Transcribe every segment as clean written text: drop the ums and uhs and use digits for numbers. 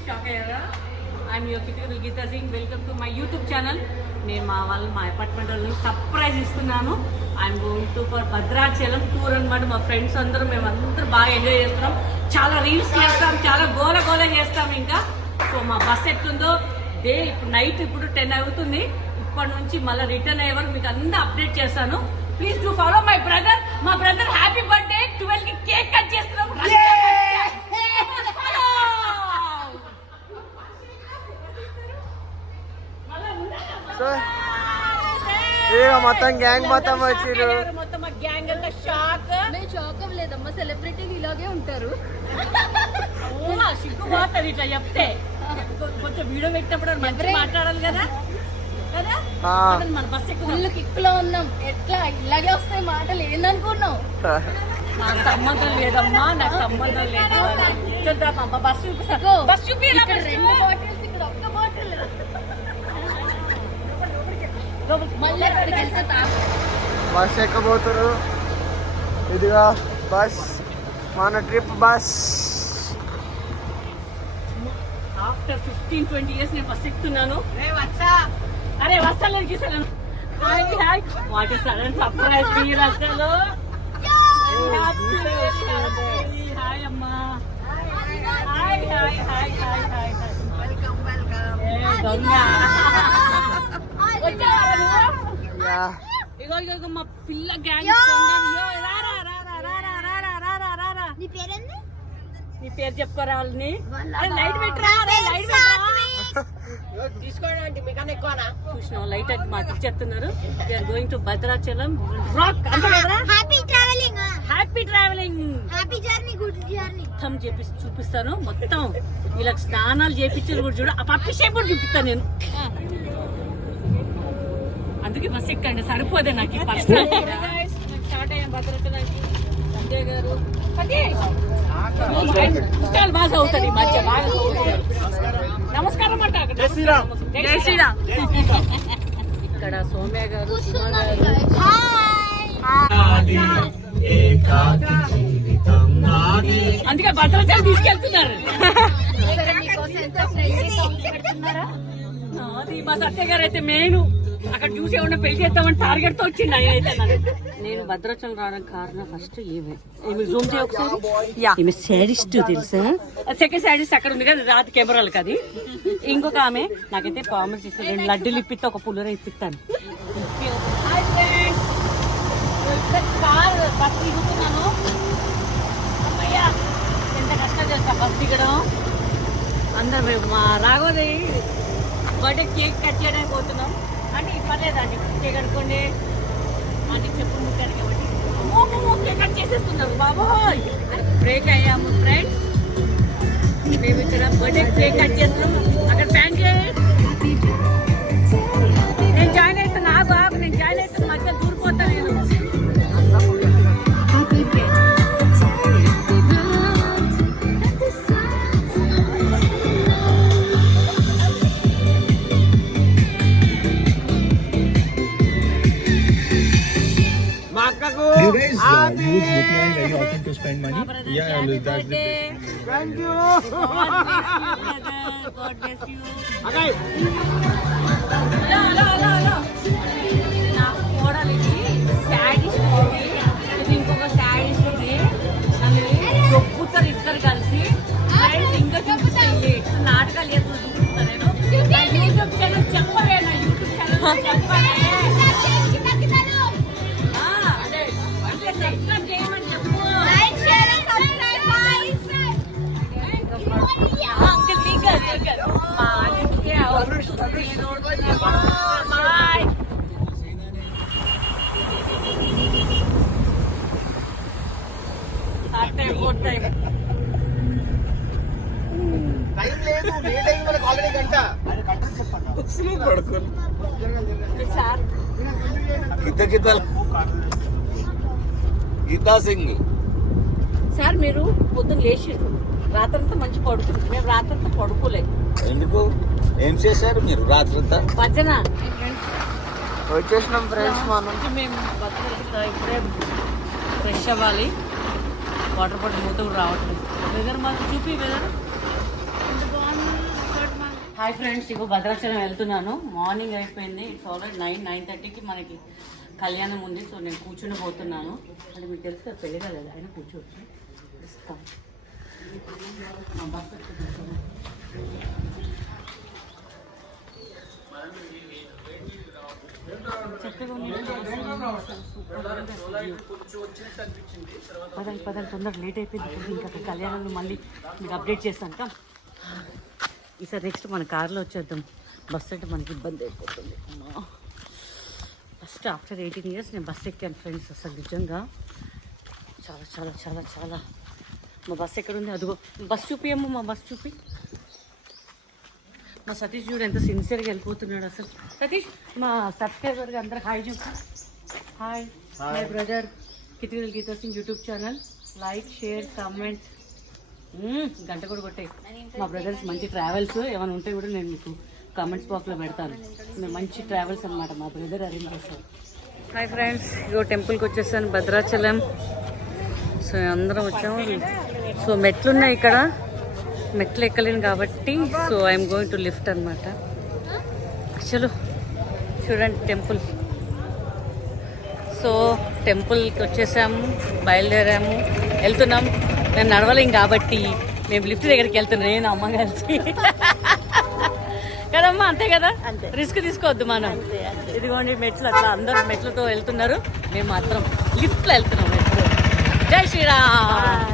Friends shock అయ్యారా? I'm your కిటికల్ Geeta Singh. Welcome to my YouTube channel. నేను మా అపార్ట్మెంట్ వాళ్ళని సర్ప్రైజ్ ఇస్తున్నాను. I'm going to for Bhadrachalam tour అనమాట. మా ఫ్రెండ్స్ అందరూ మేమందరూ బాగా ఎంజాయ్ చేస్తున్నాం. చాలా రీల్స్ చేస్తాం, చాలా గోల చేస్తాం. ఇంకా సో మా బస్ ఎట్లుందో ఇప్పుడు నైట్ 10 అవుతుంది. ఇప్పటి నుంచి మళ్ళీ రిటర్న్ అయ్యే వరకు మీకు అంతా అప్డేట్ చేస్తాను. Please to follow my brother. మా బ్రదర్ హ్యాపీ బర్త్డే. 12 కి కేక్ కట్ చేస్తున్నాం. మొత్తం గ్యాంగ్ మొత్తం వచ్చారు. మొత్తం గ్యాంగ్ అంతా షాక్. షాక్ అవ్వలేదమ్మా, సెలబ్రిటీలు ఇలాగే ఉంటారు. సిగ్గు పోతుంది ఇట్లా చెప్తే. కొంచెం వీడియో పెట్టినప్పుడు మంచి మాట్లాడాలి కదా. మన బస్ ఫుల్ కిక్లో ఉన్నాం. ఎట్లా ఇలాగే వస్తాయి మాటలు, ఏందనుకున్నావు? నాకు సంబంధం లేదమ్మా, నాకు సంబంధం లేదు. బస్ చూపిస్తా. బస్ చూపి 2 బాటిల్స్, ఇక్కడ 1 బాటిల్. మళ్ళీ అక్కడికి వెళ్తే బస్ ఎక్కబోతురు. ఇదిగా బస్, మన ట్రిప్ బస్. ఆఫ్టర్ 15-20 years నేను బస్ ఎక్కుతున్నాను. అరే వస్తాను చూసాను. వాట్ ఇస్ సడన్ సర్ప్రైజ్ మీరు అసలు. హాయ్ అమ్మా. Hi hi hi hi hi దొంగ. ఇగో మా పిల్ల గ్యాంగ్. నీ పేరు చెప్పుకోరా వాళ్ళని. లైట్ పెట్టరా, లైట్ తీసుకోండి. మీకన్నా ఎక్కువనా చూసినావు? లైట్ అయితే మాకు ఇచ్చేస్తున్నారు. We are going to Bhadrachalam rock. Happy travelling, happy travelling, happy journey, good journey. మొత్తం చూపిస్తాను. మొత్తం వీళ్ళకి స్నానాలు చేపించారు కూడా చూడ. ఆ పప్పి షేప్ కూడా చూపిస్తాను నేను. అందుకే బస్ ఎక్కండి, సరిపోదే నాకు. స్టార్ట్ అయ్యాను భద్రాచలానికి. సంజయ్ గారు పుస్తకాలు బాగా అవుతుంది మధ్య బాగా. నమస్కారం అంట. జై శ్రీరామ్. ఇక్కడ సౌమ్య గారు, శివ గారు. అందుకే భద్రాచలం తీసుకెళ్తున్నారు. మా సత్య గారు అయితే మెయిన్ అక్కడ చూసి ఏమన్నా పెళ్లి చేద్దామని టార్గెట్ తో వచ్చింది. అయితే నేను భద్రాచలం రావడానికి కారణం ఫస్ట్ ఈమె జూమ్ చేయ ఒకసారి. ఈమె శాడిస్ట్ తెలుసా? సెకండ్ శాడిస్ట్ అక్కడ ఉంది కదా రాత్రి కెమెరాలకు. అది ఇంకొక ఆమె నాకైతే ప్రామిస్ చేస్తే 2 లడ్డూలు ఇప్పిస్తే ఒక పుల్లర ఇప్పిస్తాను. బస్ దిగుతున్నాను. అమ్మయ్యా ఎంత కష్టం చేస్తా బస్ దిగడం. అందరు మా రాఘోదయ్ బర్త్డే కేక్ కట్ చేయడానికి పోతున్నాం. అంటే పర్లేదండి, కేక్ కట్టుకోండి అంటే చెప్పు ముట్టాను కాబట్టి కేక్ కట్ చేసేస్తున్నారు. బాబోయ్ బ్రేక్ అయ్యాము ఫ్రెండ్స్. మేము ఇక్కడ బర్త్డే కేక్ కట్ చేస్తున్నాం. అక్కడ ప్యాన్ నేను జాయిన్ అవుతాను. నాకు నేను జాయిన్ అవుతాను. మధ్య దూరిపోతాను నేను. You guys use UPI very often to spend money? Yeah, that's the thing. Thank you. God bless you. Okay. Hello. నాకు మోడల్ ఇది శాడిస్ట్ ఉంది. ఇది ఇంకొక శాడిస్ట్ ఉంది. నన్ను దొబ్బుతారు ఇద్దరు కలిసి. ఫ్రెండ్స్ ఇంకా చూపిస్తాయి నాటకాలు ఏదో చూపిస్తాను నేను. యూట్యూబ్ ఛానల్ చెప్పవే, నా యూట్యూబ్ ఛానల్ చెప్పవే. సబ్స్క్రైబ్ చేయమని చెప్పు. Like share and subscribe guys. Uncle legal మా ఆదిత్య బాయ్. అట్టే కొట్టాయి. టైం లేదు, ఏ టైం మనకు ఆల్రెడీ గంట. సార్ గీతా సింగ్ సార్ మీరు పొద్దున్న లేచిండ్రు, రాత్రంతా మంచి పడుకుంది. మేము రాత్రంతా పడుకోలేదు. ఎందుకు? ఏం చేశారు మీరు రాత్రంతా? భజన వచ్చేసినాం ఫ్రెండ్స్. మనం మేము భద్రత ఇప్పుడే ఫ్రెష్ అవ్వాలి. వాటర్ బాటిల్ మూత కూడా రావట్లేదు. వెదర్ మాత్రం చూపి వెదర్ ఎంత బాగుంది. హాయ్ ఫ్రెండ్స్, ఇగో భద్రాచలం వెళ్తున్నాను. మార్నింగ్ అయిపోయింది. ఇట్స్ ఆల్రెడీ 9:30కి మనకి కళ్యాణం ఉంది. సో నేను కూర్చుని పోతున్నాను. అంటే మీకు తెలుసు కదా, పెళ్ళి కాలేదు, ఆయన కూర్చోవచ్చు. ఇస్తాం చక్కగా పదండి తొందరగా లేట్ అయిపోయింది. ఇంకా అక్కడ కళ్యాణాన్ని మళ్ళీ మీకు అప్డేట్ చేస్తాను కా. ఈసారి నెక్స్ట్ మన కార్లో వచ్చేద్దాం. బస్ అంటే మనకి ఇబ్బంది అయిపోతుంది. ఫస్ట్ ఆఫ్టర్ 18 years నేను బస్ ఎక్కాను ఫ్రెండ్స్. అసలు నిజంగా చాలా చాలా చాలా చాలా. మా బస్ ఎక్కడుంది? అదిగో బస్ చూపియమ్మ, మా బస్ చూపి. మా సతీష్ చూడు ఎంత సిన్సియర్గా వెళ్ళిపోతున్నాడు అసలు. సతీష్, మా సబ్స్క్రైబర్గా అందరు హాయ్ చూపు. హాయ్ మై బ్రదర్ కితికల్ Geeta Singh YouTube channel. Like, share, comment, గంట కూడా కొట్టాయి. మా బ్రదర్స్ మంచి ట్రావెల్స్ ఏమైనా ఉంటే కూడా నేను మీకు కామెంట్స్ బాక్స్లో పెడతాను. మేము మంచి ట్రావెల్స్ అనమాట, మా బ్రదర్ అరేంజ్ చేస్తారు. హాయ్ ఫ్రెండ్స్, ఇగో టెంపుల్కి వచ్చేసాను భద్రాచలం. సో అందరం వచ్చాము. సో మెట్లున్నాయి ఇక్కడ, మెట్లు ఎక్కలేను కాబట్టి so I'm going to lift అనమాట. చలో చూడండి టెంపుల్. సో టెంపుల్కి వచ్చేసాము, బయలుదేరాము, వెళ్తున్నాం. నేను నడవలేం కాబట్టి మేము లిఫ్ట్ దగ్గరికి వెళ్తున్నాం, నేను అమ్మ కలిసి. కదమ్మా, అంతే కదా, రిస్క్ తీసుకోవద్దు మనం. ఇదిగోండి మెట్లు, అట్లా అందరూ మెట్లతో వెళ్తున్నారు, మేము మాత్రం లిఫ్ట్లో వెళ్తున్నాం. జై శ్రీరామ్.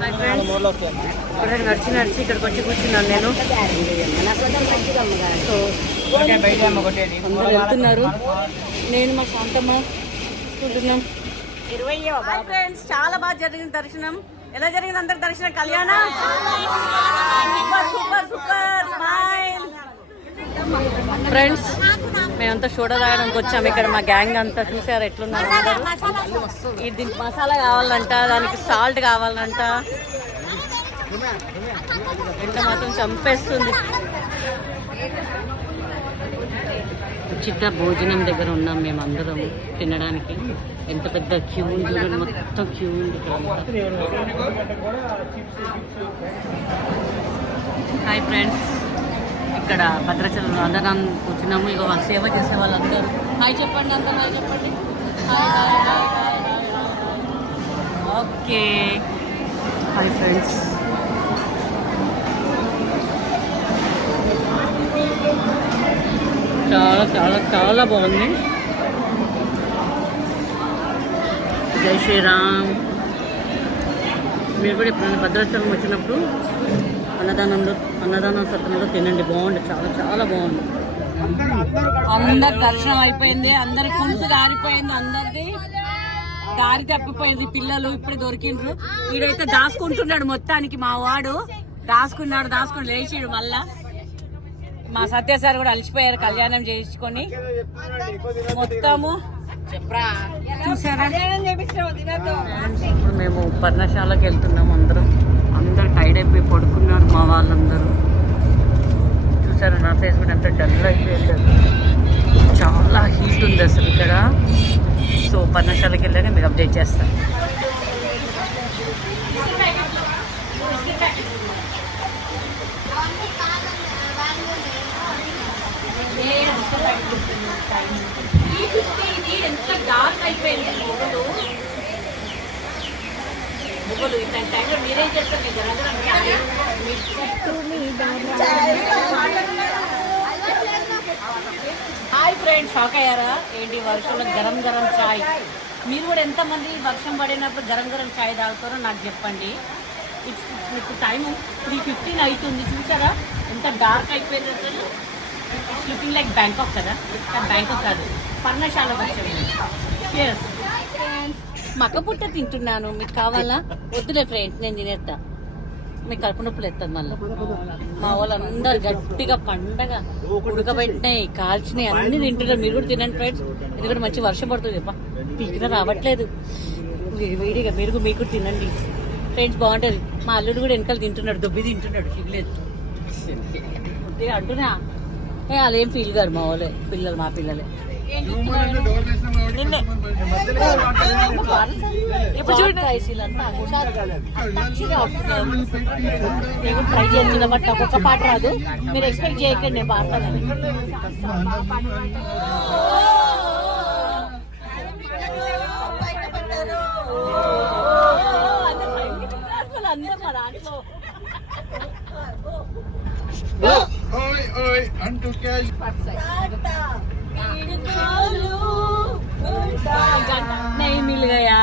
మై ఫ్రెండ్స్, ఇప్పుడు నడిచి ఇక్కడికి వచ్చి కూర్చున్నాను నేను. సో అందరూ వెళ్తున్నారు, నేను మా శాంతమ్మ చూస్తున్నాం. హాయ్ ఫ్రెండ్స్, చాలా బాగా జరిగింది దర్శనం. ఎలా జరిగింది అందరికి దర్శనం? కళ్యాణం super super super. Smile. Friends, మేమంతా సోడా తాగడానికి వచ్చాము. ఇక్కడ మా గ్యాంగ్ అంతా చూసారు ఎట్లున్నారు అందరూ. దీనికి మసాలా కావాలంట, దానికి సాల్ట్ కావాలంట. ఎండ మాత్రం చంపేస్తుంది. ఉచిత భోజనం దగ్గర ఉన్నాం మేము అందరం తినడానికి. ఎంత పెద్ద క్యూ ఉంది, మొత్తం క్యూ ఉంది. హాయ్ ఫ్రెండ్స్, ఇక్కడ భద్రాచలంలో అందరం కూర్చున్నాము. ఇక వాళ్ళు సేవ చేసే వాళ్ళందరూ హాయ్ చెప్పండి, అందరూ హాయ్ చెప్పండి. Okay hi friends. చాలా చాలా చాలా బాగుంది. జై శ్రీరామ్. మీరు కూడా ఎప్పుడైనా భద్రాచలం వచ్చినప్పుడు అన్నదానం సత్రంలో తినండి, బాగుంది, చాలా చాలా బాగుంది. అందరి దర్శనం అయిపోయింది, అందరి పులుసు గారిపోయింది, అందరిది దారి తప్పిపోయింది. పిల్లలు ఇప్పుడే దొరికిండ్రు. వీడైతే దాచుకుంటున్నాడు, మొత్తానికి మా వాడు దాచుకుని లేచాడు. మళ్ళా మా సత్య సార్ కూడా అలసిపోయారు కళ్యాణం చేసుకొని. మొత్తము చూసారా? ఇప్పుడు మేము పర్ణశాలకు వెళ్తున్నాము. అందరు టైడ్ అయిపోయి పడుకున్నారు మా వాళ్ళందరూ. చూసారా నా ఫేస్ కూడా అంత డల్ అయిపోయింది, చాలా హీట్ ఉంది అసలు ఇక్కడ. సో పర్ణశాలకు వెళ్ళాక మీకు అప్డేట్ చేస్తాను. ఎంత డార్క్ అయిపోయింది ముగ్గులు. ఇట్లాంటి టైంలో మీరేం చేస్తారు? మీ హాయ్ ఫ్రెండ్స్, షాక్ అయ్యారా ఏంటి? వర్షంలో గరం గరం చాయ్. మీరు కూడా ఎంతమంది వర్షం పడినప్పుడు గరం గరం చాయ్ తాగుతారో నాకు చెప్పండి. ఇప్పుడు టైం 3:15 అవుతుంది. చూసారా ఎంత డార్క్ అయిపోయింది అసలు. ఇట్స్ లుకింగ్ లైక్ బ్యాంకాక్ కదా, బ్యాంకాక్ కాదు, పర్ణశాలకు వచ్చాము. ఎస్, మక్కపుట్ట తింటున్నాను. మీకు కావాలా? వద్దులే ఫ్రెండ్స్, నేను తినేస్తా. మీకు కడుపు నొప్పులు ఎత్తాను మళ్ళీ. మా వాళ్ళందరూ గట్టిగా పండగ ఉడకబెట్టినాయి, కాల్చినాయి, అన్ని తింటున్నారు. మీరు కూడా తినండి ఫ్రెండ్స్, ఎందుకంటే మంచి వర్షం పడుతుంది. చెప్ప పీకిన రావట్లేదు, వేడిగా మీరు కూడా తినండి ఫ్రెండ్స్, బాగుంటుంది. మా అల్లుడు కూడా వెనకాల తింటున్నాడు, దొబ్బి తింటున్నాడు, చిగులేదు అంటున్నా. అదేం ఫీల్ గారు మా వాళ్ళే, మా పిల్లలే. నిన్నే ఇప్పుడు చూడండి నేను ట్రై చేస్తున్నా బట్ నాకు ఒక్క పాట రాదు మీరు ఎక్స్పెక్ట్ చేయకండి నేను పాడతానని అందరూ మా దాంట్లో नहीं मिल गया